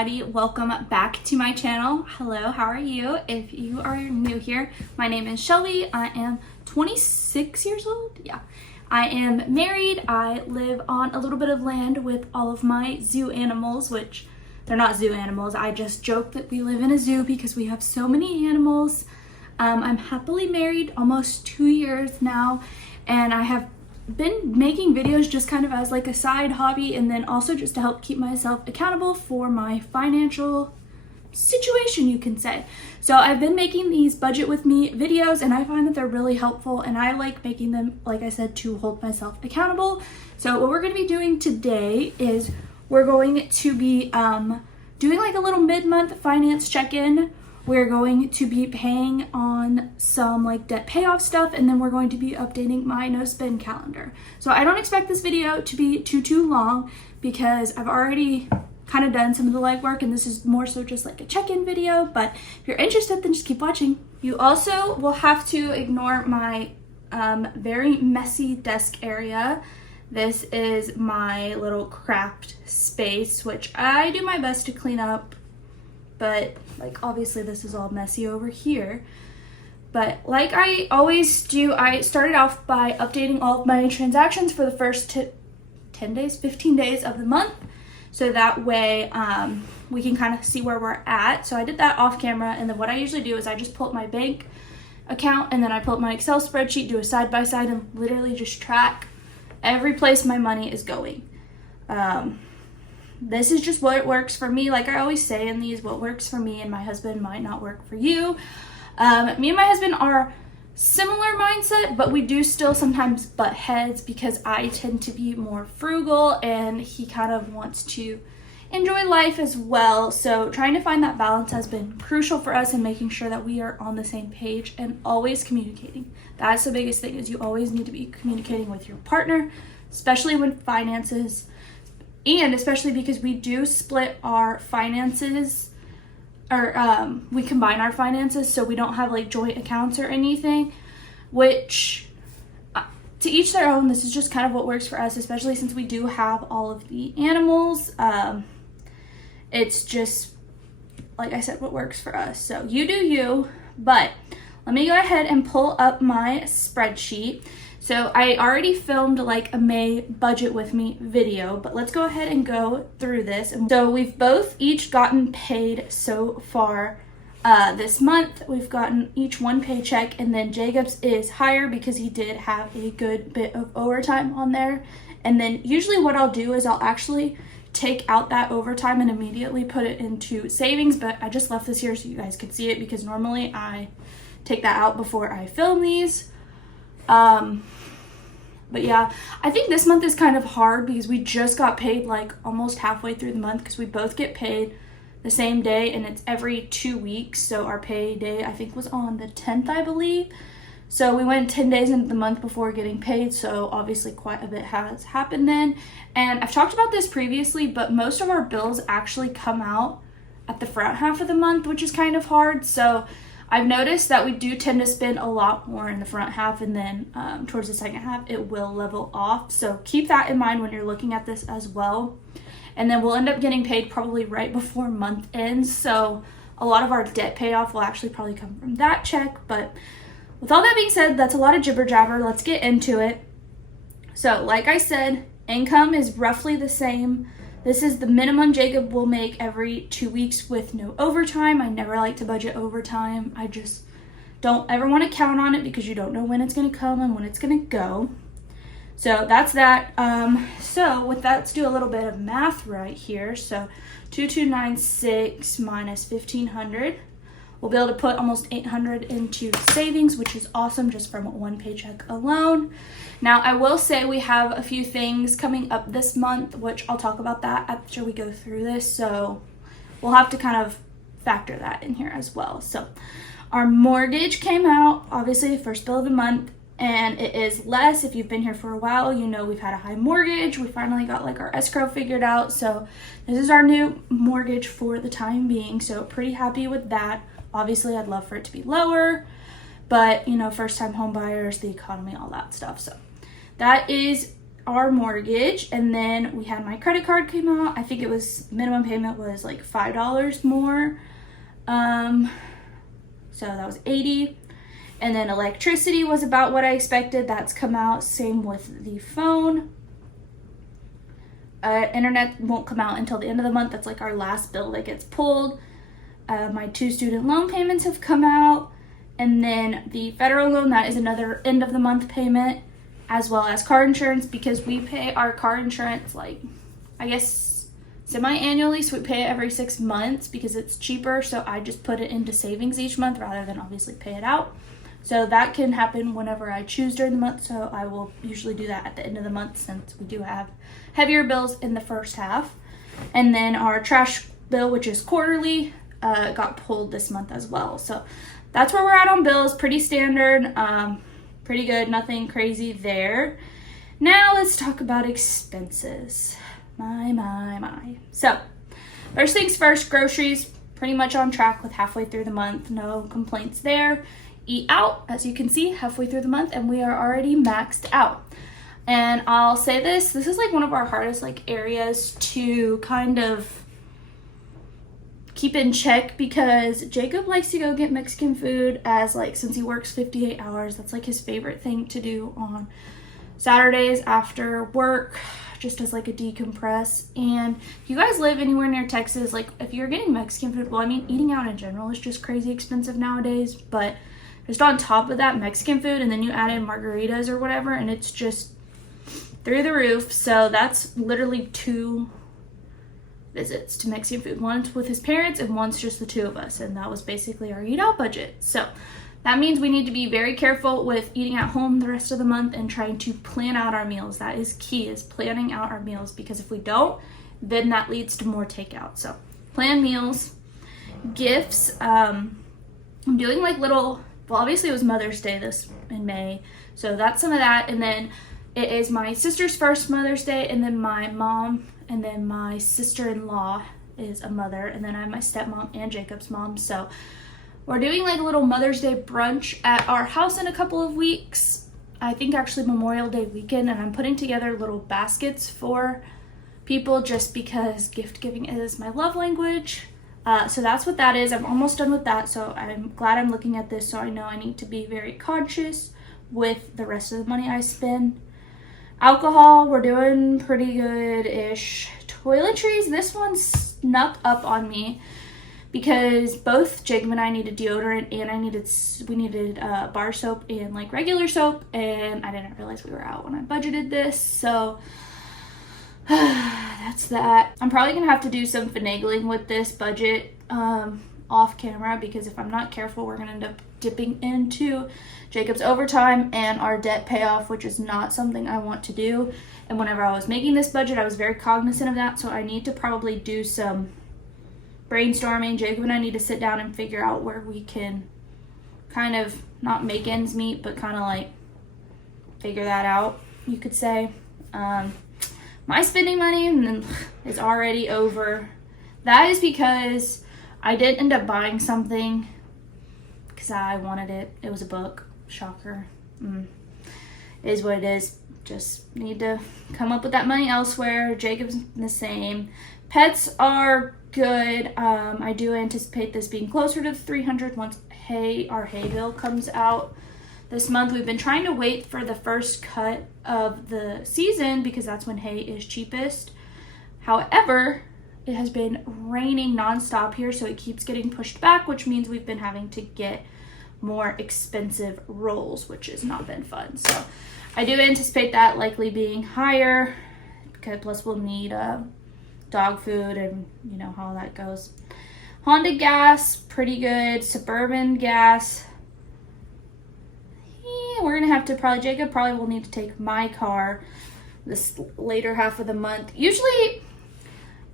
everybody, welcome back to my channel. Hello, how are you? If you are new here, my name is Shelby. I am 26 years old. Yeah, I am married. I live on a little bit of land with all of my zoo animals, which they're not zoo animals. I just joke that we live in a zoo because we have so many animals. I'm happily married almost 2 years now, and I have been making videos just kind of as like a side hobby, and then also just to help keep myself accountable for my financial situation, you can say. So I've been making these budget with me videos, and I find that they're really helpful, and I like making them, like I said, to hold myself accountable. So what we're going to be doing today is we're going to be doing like a little mid-month finance check-in. We're going to be paying on some like debt payoff stuff, and then we're going to be updating my no spend calendar. So I don't expect this video to be too long because I've already kind of done some of the legwork, and this is more so just like a check-in video. But if you're interested, then just keep watching. You also will have to ignore my very messy desk area. This is my little craft space, which I do my best to clean up. But like obviously this is all messy over here. But like I always do, I started off by updating all of my transactions for the first 15 days of the month. So that way we can kind of see where we're at. So I did that off camera, and then what I usually do is I just pull up my bank account, and then I pull up my Excel spreadsheet, do a side by side, and literally just track every place my money is going. This is just what works for me. Like I always say in these, what works for me and my husband might not work for you. Me and my husband are similar mindset, but we do still sometimes butt heads because I tend to be more frugal and he kind of wants to enjoy life as well. So trying to find that balance has been crucial for us in making sure that we are on the same page and always communicating. That's the biggest thing, is you always need to be communicating with your partner, especially when finances. And especially because we do split our finances, or we combine our finances, so we don't have like joint accounts or anything, which to each their own. This is just kind of what works for us, especially since we do have all of the animals. It's just, like I said, what works for us. So you do you, but let me go ahead and pull up my spreadsheet. So I already filmed like a May budget with me video, but let's go ahead and go through this. And so we've both each gotten paid so far this month. We've gotten each one paycheck, and then Jacob's is higher because he did have a good bit of overtime on there. And then usually what I'll do is I'll actually take out that overtime and immediately put it into savings, but I just left this here so you guys could see it because normally I take that out before I film these. But yeah, I think this month is kind of hard because we just got paid like almost halfway through the month, because we both get paid the same day and it's every 2 weeks. So our pay day, I think, was on the 10th, I believe. So we went 10 days into the month before getting paid. So obviously quite a bit has happened then. And I've talked about this previously, but most of our bills actually come out at the front half of the month, which is kind of hard. So I've noticed that we do tend to spend a lot more in the front half, and then towards the second half, it will level off. So keep that in mind when you're looking at this as well. And then we'll end up getting paid probably right before month ends. So a lot of our debt payoff will actually probably come from that check. But with all that being said, that's a lot of jibber jabber. Let's get into it. So like I said, income is roughly the same. This is the minimum Jacob will make every 2 weeks with no overtime. I never like to budget overtime. I just don't ever want to count on it because you don't know when it's going to come and when it's going to go. So that's that. So with that, let's do a little bit of math right here. So 2296 minus 1500. We'll be able to put almost 800 into savings, which is awesome just from one paycheck alone. Now, I will say we have a few things coming up this month, which I'll talk about that after we go through this. So we'll have to kind of factor that in here as well. So our mortgage came out, obviously first bill of the month, and it is less. If you've been here for a while, you know we've had a high mortgage. We finally got like our escrow figured out. So this is our new mortgage for the time being. So pretty happy with that. Obviously, I'd love for it to be lower, but you know, first time home buyers, the economy, all that stuff. So that is our mortgage, and then we had my credit card came out. I think it was minimum payment was like $5 more. So that was $80. And then electricity was about what I expected. That's come out. Same with the phone. Internet won't come out until the end of the month. That's like our last bill that gets pulled. My 2 student loan payments have come out. And then the federal loan, that is another end of the month payment, as well as car insurance, because we pay our car insurance like, I guess, semi-annually. So we pay it every 6 months because it's cheaper. So I just put it into savings each month rather than obviously pay it out. So that can happen whenever I choose during the month. So I will usually do that at the end of the month since we do have heavier bills in the first half. And then our trash bill, which is quarterly, got pulled this month as well. So that's where we're at on bills. Pretty standard, pretty good, nothing crazy there. Now let's talk about expenses. My. So first things first, groceries, pretty much on track with halfway through the month. No complaints there. Eat out, as you can see, halfway through the month, and we are already maxed out. And I'll say this is like one of our hardest like areas to kind of keep in check, because Jacob likes to go get Mexican food as like, since he works 58 hours, that's like his favorite thing to do on Saturdays after work, just as like a decompress. And if you guys live anywhere near Texas, like if you're getting Mexican food, well, I mean, eating out in general is just crazy expensive nowadays, but just on top of that, Mexican food, and then you add in margaritas or whatever, and it's just through the roof. So that's literally 2 visits to Mexican food. Once with his parents and once just the 2 of us, and that was basically our eat out budget. So that means we need to be very careful with eating at home the rest of the month and trying to plan out our meals. That is key, is planning out our meals, because if we don't, then that leads to more takeout. So plan meals. Gifts, I'm doing like little, well, obviously it was Mother's Day this in May, so that's some of that. And then it is my sister's first Mother's Day, and then my mom, and then my sister-in-law is a mother, and then I have my stepmom and Jacob's mom. So we're doing like a little Mother's Day brunch at our house in a couple of weeks. I think actually Memorial Day weekend, and I'm putting together little baskets for people just because gift giving is my love language. So that's what that is. I'm almost done with that, so I'm glad I'm looking at this, so I know I need to be very conscious with the rest of the money I spend. Alcohol, we're doing pretty good-ish. Toiletries, this one snuck up on me because both Jacob and I needed deodorant, and we needed bar soap and like regular soap, and I didn't realize we were out when I budgeted this, so that's that. I'm probably gonna have to do some finagling with this budget off camera, because if I'm not careful, we're gonna end up dipping into Jacob's overtime and our debt payoff, which is not something I want to do. And whenever I was making this budget, I was very cognizant of that, so I need to probably do some brainstorming. Jacob and I need to sit down and figure out where we can kind of not make ends meet, but kind of like figure that out, you could say. My spending money is already over. That is because I did end up buying something because I wanted it. It was a book. Shocker. It is what it is. Just need to come up with that money elsewhere. Jacob's the same. Pets are good. I do anticipate this being closer to 300 once our hay bill comes out this month. We've been trying to wait for the first cut of the season because that's when hay is cheapest. However, it has been raining nonstop here, so it keeps getting pushed back, which means we've been having to get more expensive rolls, which has not been fun. So I do anticipate that likely being higher, because plus we'll need dog food, and you know how that goes. Honda gas, pretty good. Suburban gas, we're gonna have to Jacob probably will need to take my car this later half of the month. Usually,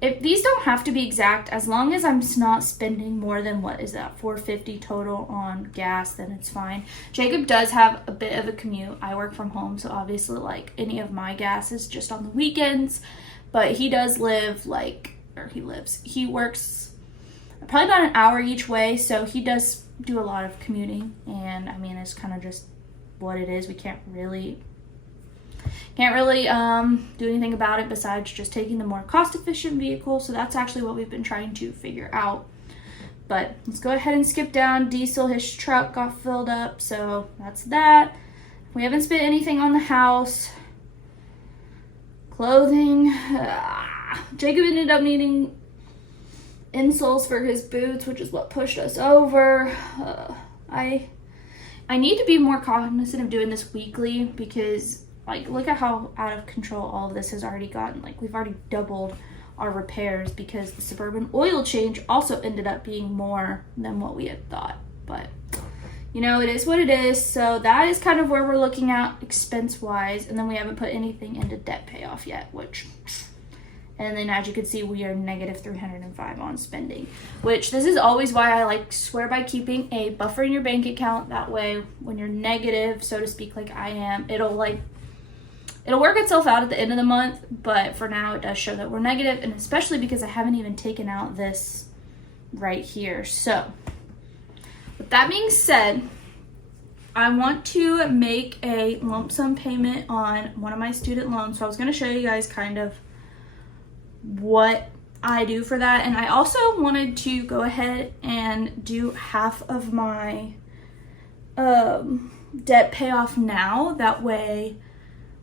if these don't have to be exact, as long as I'm not spending more than, what is that, $4.50 total on gas, then it's fine. Jacob does have a bit of a commute. I work from home, so obviously like any of my gas is just on the weekends, but he does live he works probably about an hour each way, so he does do a lot of commuting, and I mean, it's kind of just what it is. We can't really can't really do anything about it besides just taking the more cost-efficient vehicle. So that's actually what we've been trying to figure out. But let's go ahead and skip down. Diesel, his truck got filled up, so that's that. We haven't spent anything on the house. Clothing. Jacob ended up needing insoles for his boots, which is what pushed us over. I need to be more cognizant of doing this weekly because, like, look at how out of control all of this has already gotten. Like, we've already doubled our repairs because the Suburban oil change also ended up being more than what we had thought. But, you know, it is what it is. So that is kind of where we're looking at expense-wise. And then we haven't put anything into debt payoff yet, which... And then as you can see, we are negative 305 on spending, which this is always why I like swear by keeping a buffer in your bank account. That way, when you're negative, so to speak, like I am, it'll work itself out at the end of the month. But for now, it does show that we're negative, and especially because I haven't even taken out this right here. So with that being said, I want to make a lump sum payment on one of my student loans. So I was going to show you guys kind of what I do for that, and I also wanted to go ahead and do half of my debt payoff now. That way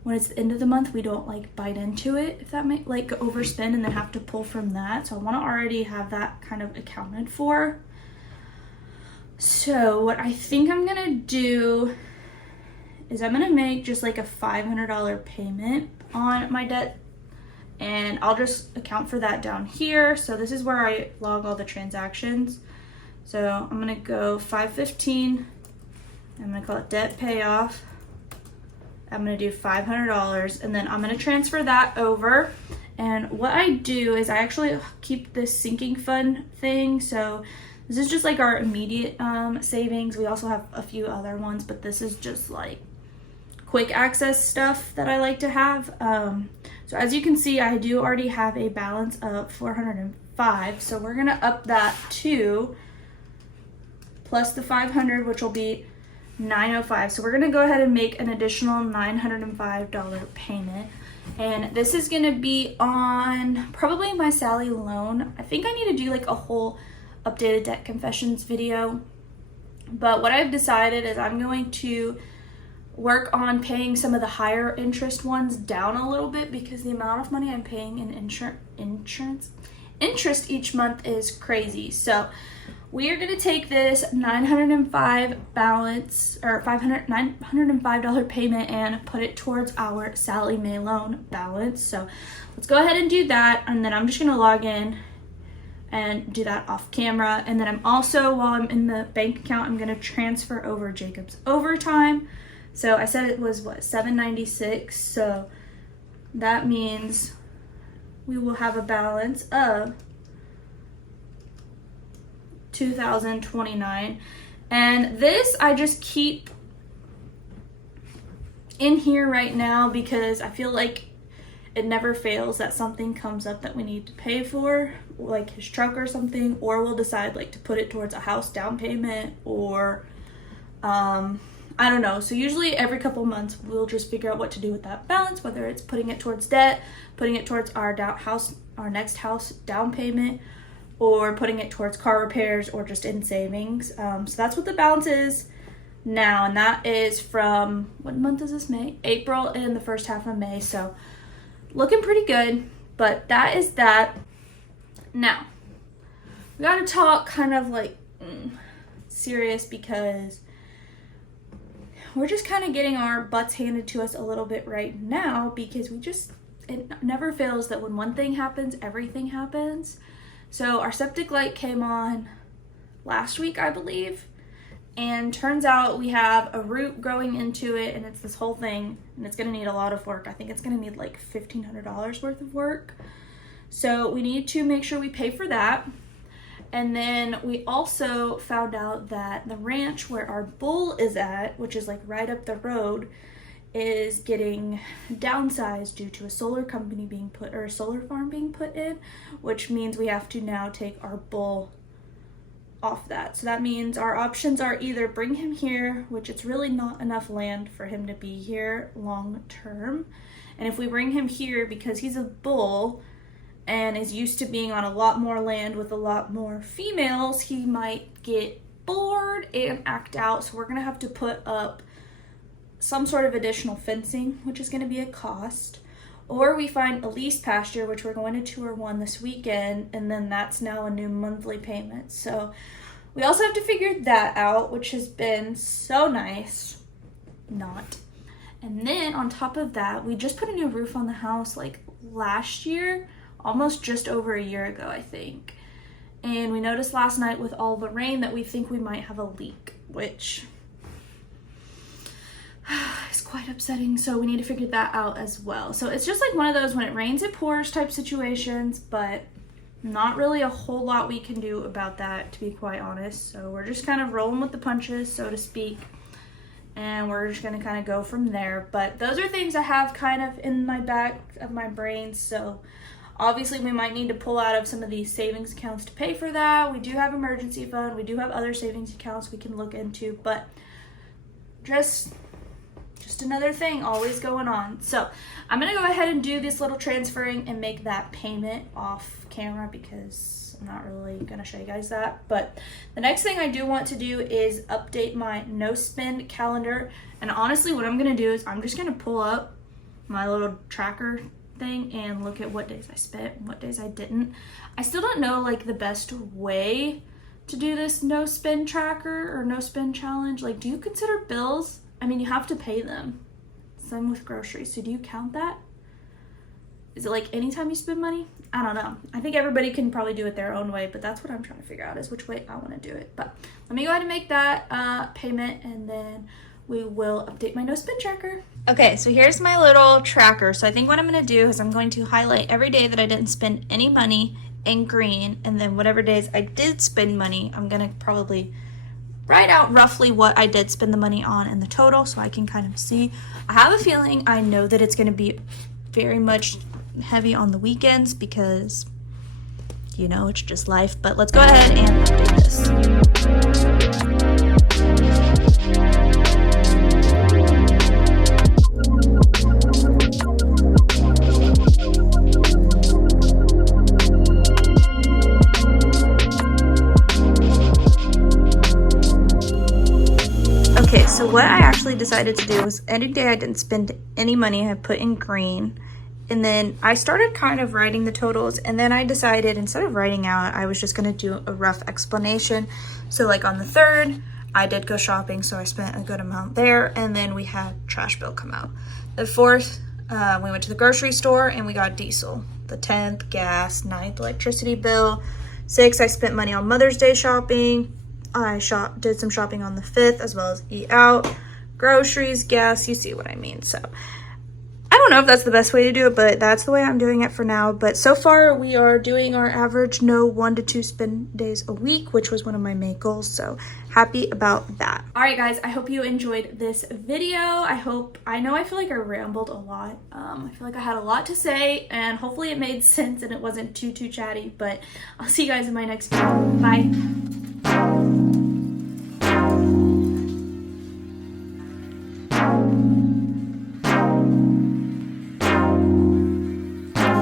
when it's the end of the month we don't like bite into it, if that makes like overspend and then have to pull from that. So I want to already have that kind of accounted for. So what I think I'm gonna do is I'm gonna make just like a $500 payment on my debt, and I'll just account for that down here. So this is where I log all the transactions. So I'm gonna go 515. I'm gonna call it debt payoff. I'm gonna do $500, and then I'm gonna transfer that over. And what I do is I actually keep this sinking fund thing. So this is just like our immediate savings. We also have a few other ones, but this is just like quick access stuff that I like to have. So as you can see, I do already have a balance of 405. So we're gonna up that to plus the 500, which will be 905. So we're gonna go ahead and make an additional $905 payment. And this is gonna be on probably my Sally loan. I think I need to do like a whole updated debt confessions video. But what I've decided is I'm going to work on paying some of the higher interest ones down a little bit, because the amount of money I'm paying in interest each month is crazy. So we are going to take this $905 balance, or $905 payment, and put it towards our Sally Mae loan balance. So let's go ahead and do that, and then I'm just going to log in and do that off camera. And then I'm also, while I'm in the bank account, I'm going to transfer over Jacob's overtime. So I said it was what, $796. So that means we will have a balance of $2,029. And this I just keep in here right now because I feel like it never fails that something comes up that we need to pay for, like his truck or something, or we'll decide like to put it towards a house down payment, or I don't know. So usually every couple months we'll just figure out what to do with that balance, whether it's putting it towards debt, putting it towards our next house down payment, or putting it towards car repairs, or just in savings. So that's what the balance is now, and that is from, what month is this? May? April and the first half of May. So looking pretty good, but that is that. Now we gotta talk kind of like serious, because we're just kind of getting our butts handed to us a little bit right now, because it never fails that when one thing happens, everything happens. So our septic light came on last week, I believe, and turns out we have a root growing into it, and it's this whole thing, and it's gonna need a lot of work. I think it's gonna need like $1,500 worth of work. So we need to make sure we pay for that. And then we also found out that the ranch where our bull is at, which is like right up the road, is getting downsized due to a solar farm being put in, which means we have to now take our bull off that. So that means our options are either bring him here, which it's really not enough land for him to be here long term. And if we bring him here because he's a bull and is used to being on a lot more land with a lot more females, he might get bored and act out. So we're gonna have to put up some sort of additional fencing, which is gonna be a cost. Or we find a lease pasture, which we're going to tour one this weekend, and then that's now a new monthly payment. So we also have to figure that out, which has been so nice. Not. And then on top of that, we just put a new roof on the house like last year, almost just over a year ago, I think. And we noticed last night with all the rain that we think we might have a leak, which is quite upsetting. So we need to figure that out as well. So it's just like one of those when it rains it pours type situations, but not really a whole lot we can do about that, to be quite honest. So we're just kind of rolling with the punches, so to speak, and we're just gonna kind of go from there. But those are things I have kind of in my back of my brain. So obviously we might need to pull out of some of these savings accounts to pay for that. We do have emergency fund, we do have other savings accounts we can look into, but just another thing always going on. So I'm gonna go ahead and do this little transferring and make that payment off camera because I'm not really gonna show you guys that. But the next thing I do want to do is update my no spend calendar. And honestly, what I'm gonna do is I'm just gonna pull up my little tracker thing and look at what days I spent and what days I didn't. I still don't know like the best way to do this no spend tracker or no spend challenge. Like, do you consider bills? I mean, you have to pay them. Same with groceries. So do you count that? Is it like anytime you spend money? I don't know. I think everybody can probably do it their own way, but that's what I'm trying to figure out is which way I want to do it. But let me go ahead and make that payment, and then we will update my no spend tracker. Okay, so here's my little tracker. So I think what I'm going to do is I'm going to highlight every day that I didn't spend any money in green, and then whatever days I did spend money, I'm going to probably write out roughly what I did spend the money on in the total so I can kind of see. I have a feeling I know that it's going to be very much heavy on the weekends because, you know, it's just life. But let's go ahead and update this. Okay, so what I actually decided to do was any day I didn't spend any money, I put in green. And then I started kind of writing the totals, and then I decided instead of writing out, I was just gonna do a rough explanation. So like on the 3rd, I did go shopping, so I spent a good amount there, and then we had trash bill come out. The 4th, we went to the grocery store and we got diesel. The 10th, gas. 9th, electricity bill. 6th, I spent money on Mother's Day shopping. I did some shopping on the 5th, as well as eat out, groceries, gas, you see what I mean. So I don't know if that's the best way to do it, but that's the way I'm doing it for now. But so far we are doing our average no 1 to 2 spend days a week, which was one of my main goals. So happy about that. All right, guys, I hope you enjoyed this video. I know I feel like I rambled a lot. I feel like I had a lot to say, and hopefully it made sense and it wasn't too chatty, but I'll see you guys in my next video. Bye.